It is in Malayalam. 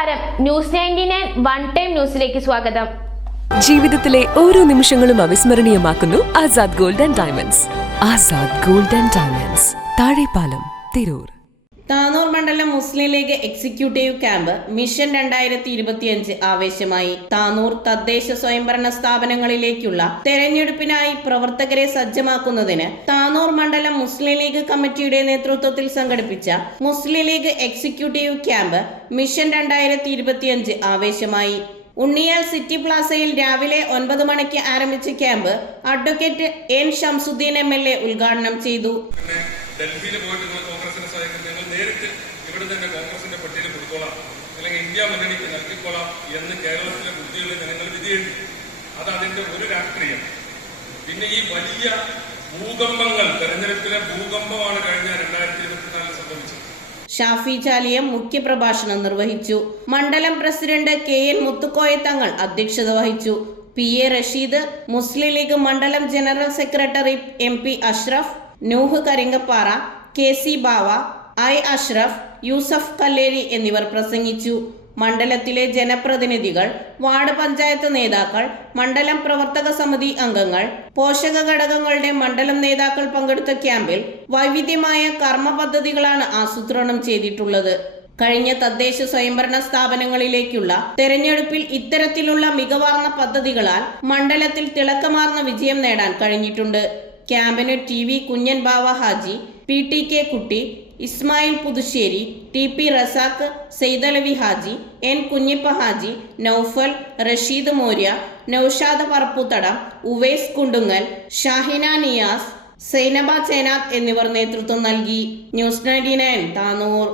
നമസ്കാരം, ന്യൂസ് 99 വൺ ടൈം ന്യൂസിലേക്ക് സ്വാഗതം. ജീവിതത്തിലെ ഓരോ നിമിഷങ്ങളും അവിസ്മരണീയമാക്കുന്നു Azad gold and diamonds. Azad gold and diamonds, Thazhepalam, Tirur. Tanur മണ്ഡലം Muslim League executive camp mission 2025 ആവേശമായി. താനൂർ തദ്ദേശ സ്വയംഭരണ സ്ഥാപനങ്ങളിലേക്കുള്ള തെരഞ്ഞെടുപ്പിനായി പ്രവർത്തകരെ സജ്ജമാക്കുന്നതിന് താനൂർ മണ്ഡലം മുസ്ലിം ലീഗ് കമ്മിറ്റിയുടെ നേതൃത്വത്തിൽ സംഘടിപ്പിച്ച Muslim League executive camp mission 2025 ആവേശമായി. ഉണ്ണിയാൽ സിറ്റി പ്ലാസയിൽ രാവിലെ 9 മണിക്ക് ആരംഭിച്ച camp advocate N Shamsuddin MLA ഉദ്ഘാടനം ചെയ്തു. ഡൽഹിയിൽ പോയിട്ട് നിങ്ങൾ കോൺഗ്രസിനെ സഹായിക്കുന്നത് ഞങ്ങൾ നേരിട്ട് ഇവിടെ തന്നെ കോൺഗ്രസിന്റെ പട്ടികയിൽ കൊടുത്തോളാം, അല്ലെങ്കിൽ ഇന്ത്യ മുന്നണിക്ക് നൽകിക്കോളാം എന്ന് കേരളത്തിലെ ബുദ്ധിയുള്ള ജനങ്ങൾ വിധിയെഴുതി. അത് അതിന്റെ ഒരു രാഷ്ട്രീയം. പിന്നെ ഈ വലിയ ഭൂകമ്പങ്ങൾ, തെരഞ്ഞെടുപ്പിലെ ഭൂകമ്പമാണ് കഴിഞ്ഞ 2024 സംഭവിച്ചത്. ഷാഫി ചാലിയം മുഖ്യപ്രഭാഷണം നിർവഹിച്ചു. മണ്ഡലം പ്രസിഡന്റ് KN മുത്തുക്കോയ തങ്ങൾ അധ്യക്ഷത വഹിച്ചു. PA റഷീദ്, മുസ്ലിം ലീഗ് മണ്ഡലം general secretary MP Ashraf, Nooh Karinkappara, KC Bava, I Ashraf, Yusuf Kalleri എന്നിവർ പ്രസംഗിച്ചു. മണ്ഡലത്തിലെ ജനപ്രതിനിധികൾ, വാർഡ് പഞ്ചായത്ത് നേതാക്കൾ, മണ്ഡലം പ്രവർത്തക സമിതി അംഗങ്ങൾ, പോഷക ഘടകങ്ങളുടെ മണ്ഡലം നേതാക്കൾ പങ്കെടുത്ത ക്യാമ്പിൽ വൈവിധ്യമായ കർമ്മ പദ്ധതികളാണ് ആസൂത്രണം ചെയ്തിട്ടുള്ളത്. കഴിഞ്ഞ തദ്ദേശ സ്വയംഭരണ സ്ഥാപനങ്ങളിലേക്കുള്ള തെരഞ്ഞെടുപ്പിൽ ഇത്തരത്തിലുള്ള മികവാർന്ന പദ്ധതികളാൽ മണ്ഡലത്തിൽ തിളക്കമാർന്ന വിജയം നേടാൻ കഴിഞ്ഞിട്ടുണ്ട്. ക്യാമ്പിന് TV കുഞ്ഞൻ ബാവ ഹാജി, PTK കുട്ടി, ഇസ്മായിൽ പുതുശ്ശേരി, TP റസാഖ്, സെയ്തലവി ഹാജി, N കുഞ്ഞിപ്പ ഹാജി, നൌഫൽ, റഷീദ് മോര്യ, നൌഷാദ് പറപ്പുത്തടം, ഉവൈസ് കുണ്ടുങ്ങൽ, ഷാഹിന നിയാസ്, സൈനബ ചേനാത്ത് എന്നിവർ നേതൃത്വം നൽകി. ന്യൂസ് 99 താനൂർ.